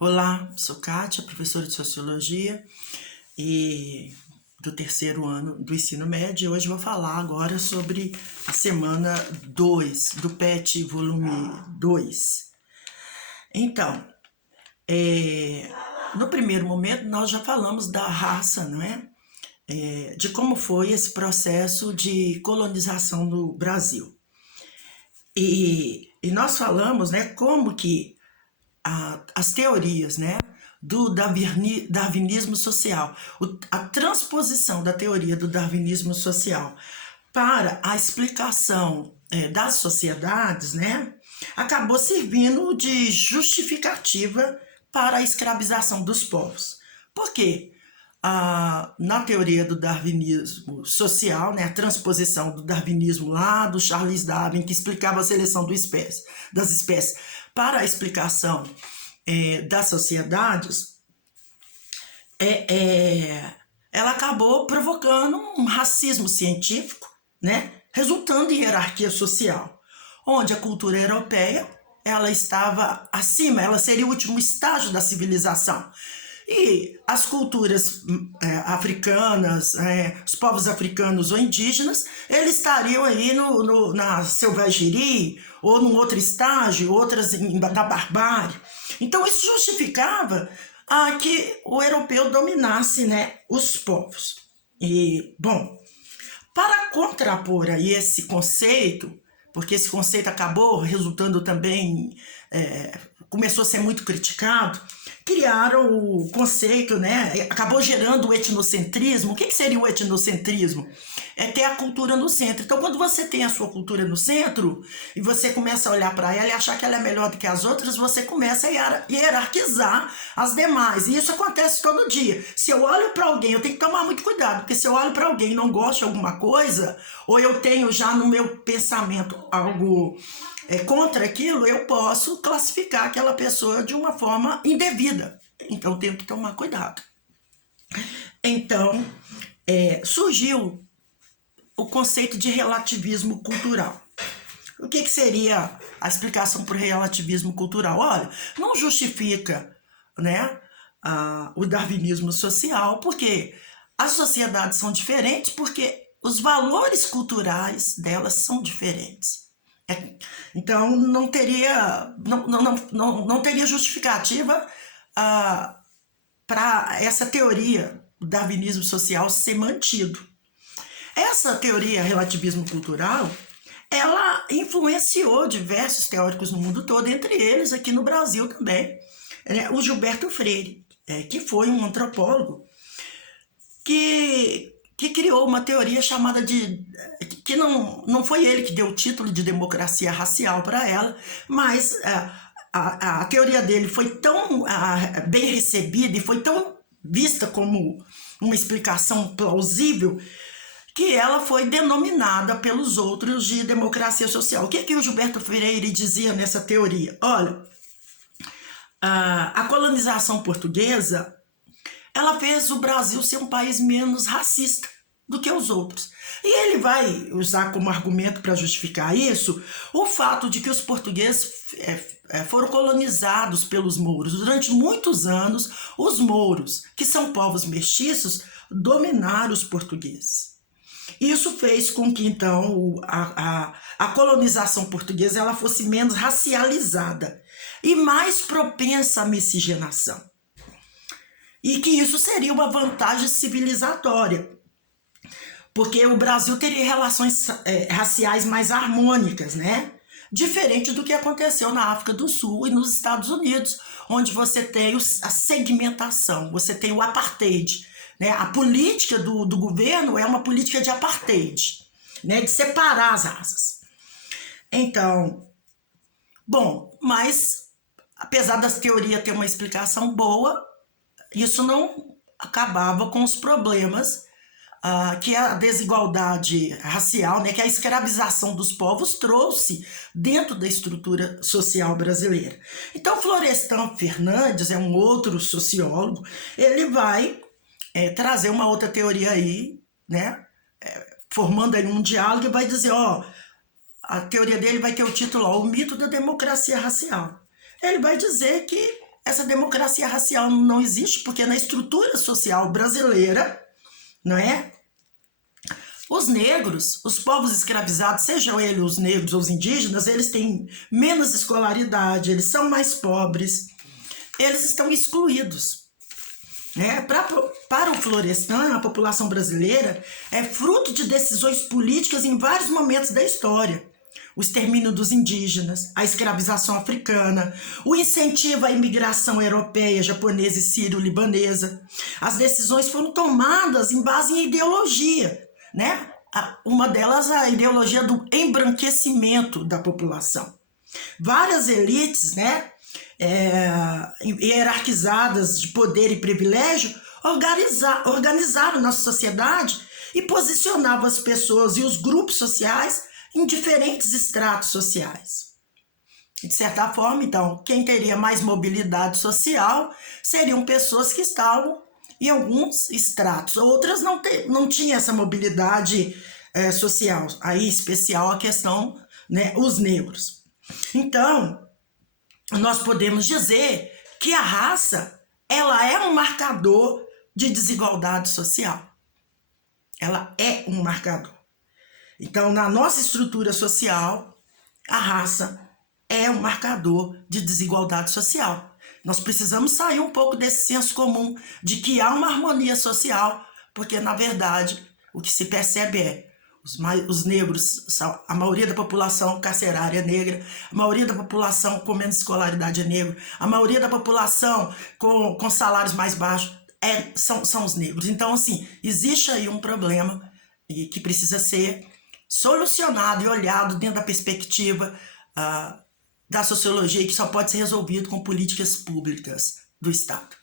Olá, sou Kátia, professora de Sociologia e do terceiro ano do ensino médio. E hoje vou falar agora sobre a semana 2 do PET volume 2. Então, no primeiro momento nós já falamos da raça, não é? De como foi esse processo de colonização do Brasil. E nós falamos, né, como que as teorias, né, do darwinismo social, a transposição da teoria do darwinismo social para a explicação das sociedades, né, acabou servindo de justificativa para a escravização dos povos. Por quê? Na teoria do darwinismo social, né, a transposição do darwinismo lá do Charles Darwin, que explicava a seleção das espécies, para a explicação das sociedades, ela acabou provocando um racismo científico, né, resultando em hierarquia social, onde a cultura europeia ela estava acima, ela seria o último estágio da civilização. E as culturas africanas, os povos africanos ou indígenas, eles estariam aí na selvageria, ou num outro estágio, outras na barbárie. Então isso justificava que o europeu dominasse, né, os povos. E, bom, para contrapor aí esse conceito, porque esse conceito acabou resultando também, começou a ser muito criticado, criaram o conceito, né? Acabou gerando o etnocentrismo. O que seria o etnocentrismo? É ter a cultura no centro. Então, quando você tem a sua cultura no centro e você começa a olhar para ela e achar que ela é melhor do que as outras, você começa a hierarquizar as demais. E isso acontece todo dia. Se eu olho para alguém, eu tenho que tomar muito cuidado, porque se eu olho para alguém e não gosto de alguma coisa, ou eu tenho já no meu pensamento algo contra aquilo, eu posso classificar aquela pessoa de uma forma indevida. Então, tenho que tomar cuidado. Então, surgiu o conceito de relativismo cultural. O que seria a explicação para o relativismo cultural? Olha, não justifica, né, o darwinismo social, porque as sociedades são diferentes, porque os valores culturais delas são diferentes. Então, não teria justificativa para essa teoria do darwinismo social ser mantido. Essa teoria relativismo cultural, ela influenciou diversos teóricos no mundo todo, entre eles aqui no Brasil também, né, o Gilberto Freire, que foi um antropólogo que criou uma teoria chamada de... que não foi ele que deu o título de democracia racial para ela, mas a teoria dele foi tão bem recebida e foi tão vista como uma explicação plausível que ela foi denominada pelos outros de democracia social. O que o Gilberto Freire dizia nessa teoria? Olha, a colonização portuguesa ela fez o Brasil ser um país menos racista do que os outros. E ele vai usar como argumento para justificar isso o fato de que os portugueses foram colonizados pelos mouros. Durante muitos anos, os mouros, que são povos mestiços, dominaram os portugueses. Isso fez com que, então, a colonização portuguesa ela fosse menos racializada e mais propensa à miscigenação. E que isso seria uma vantagem civilizatória, porque o Brasil teria relações raciais mais harmônicas, né? Diferente do que aconteceu na África do Sul e nos Estados Unidos, onde você tem a segmentação, você tem o apartheid. Né? A política do governo é uma política de apartheid, né? De separar as raças. Então, bom, mas apesar das teorias ter uma explicação boa, isso não acabava com os problemas que a desigualdade racial, né, que a escravização dos povos trouxe dentro da estrutura social brasileira. Então, Florestan Fernandes é um outro sociólogo, ele vai trazer uma outra teoria aí, né, formando aí um diálogo e vai dizer, a teoria dele vai ter o título, o mito da democracia racial. Ele vai dizer que essa democracia racial não existe, porque na estrutura social brasileira, não é? Os negros, os povos escravizados, sejam eles os negros ou os indígenas, eles têm menos escolaridade, eles são mais pobres, eles estão excluídos. Né? Para o Florestan, a população brasileira é fruto de decisões políticas em vários momentos da história. O extermínio dos indígenas, a escravização africana, o incentivo à imigração europeia, japonesa e sírio-libanesa. As decisões foram tomadas em base em ideologia, né? Uma delas, a ideologia do embranquecimento da população. Várias elites, né, hierarquizadas de poder e privilégio, organizaram nossa sociedade e posicionavam as pessoas e os grupos sociais em diferentes estratos sociais. De certa forma, então, quem teria mais mobilidade social seriam pessoas que estavam em alguns estratos. Outras não tinham essa mobilidade social. Aí, em especial, a questão, né, os negros. Então, nós podemos dizer que a raça, ela é um marcador de desigualdade social. Ela é um marcador. Então, na nossa estrutura social, a raça é um marcador de desigualdade social. Nós precisamos sair um pouco desse senso comum de que há uma harmonia social, porque, na verdade, o que se percebe é os negros, a maioria da população carcerária é negra, a maioria da população com menos escolaridade é negro, a maioria da população com salários mais baixos são os negros. Então, assim, existe aí um problema que precisa ser solucionado e olhado dentro da perspectiva da sociologia, e que só pode ser resolvido com políticas públicas do Estado.